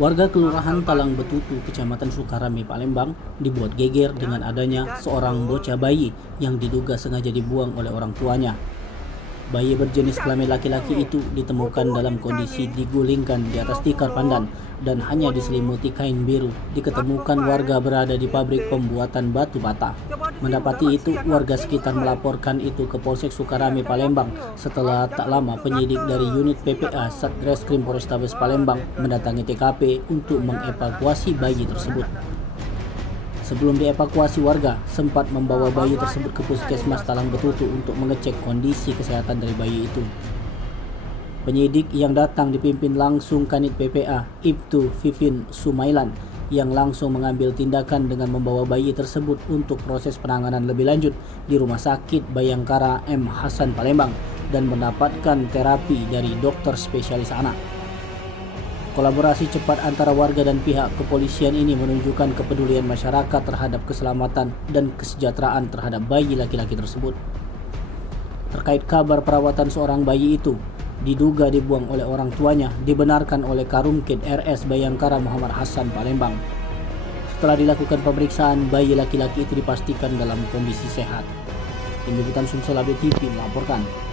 Warga Kelurahan Talang Betutu, Kecamatan Sukarame, Palembang, dibuat geger dengan adanya seorang bocah bayi yang diduga sengaja dibuang oleh orang tuanya. Bayi berjenis kelamin laki-laki itu ditemukan dalam kondisi digulingkan di atas tikar pandan dan hanya diselimuti kain biru. Diketemukan warga berada di pabrik pembuatan batu bata. Mendapati itu, warga sekitar melaporkan itu ke Polsek Sukarame, Palembang. Setelah tak lama, penyidik dari unit PPA Satreskrim Polrestabes Palembang mendatangi TKP untuk mengevakuasi bayi tersebut. Sebelum dievakuasi, warga sempat membawa bayi tersebut ke Puskesmas Talang Betutu untuk mengecek kondisi kesehatan dari bayi itu. Penyidik yang datang dipimpin langsung Kanit PPA Ibtu Vivin Sumailan yang langsung mengambil tindakan dengan membawa bayi tersebut untuk proses penanganan lebih lanjut di Rumah Sakit Bayangkara M. Hasan Palembang dan mendapatkan terapi dari dokter spesialis anak. Kolaborasi cepat antara warga dan pihak kepolisian ini menunjukkan kepedulian masyarakat terhadap keselamatan dan kesejahteraan terhadap bayi laki-laki tersebut. Terkait kabar perawatan seorang bayi itu diduga dibuang oleh orang tuanya, dibenarkan oleh Karumkit RS Bayangkara Muhammad Hasan Palembang. Setelah dilakukan pemeriksaan, bayi laki-laki itu dipastikan dalam kondisi sehat. Tim Liputan Sumsel TV melaporkan.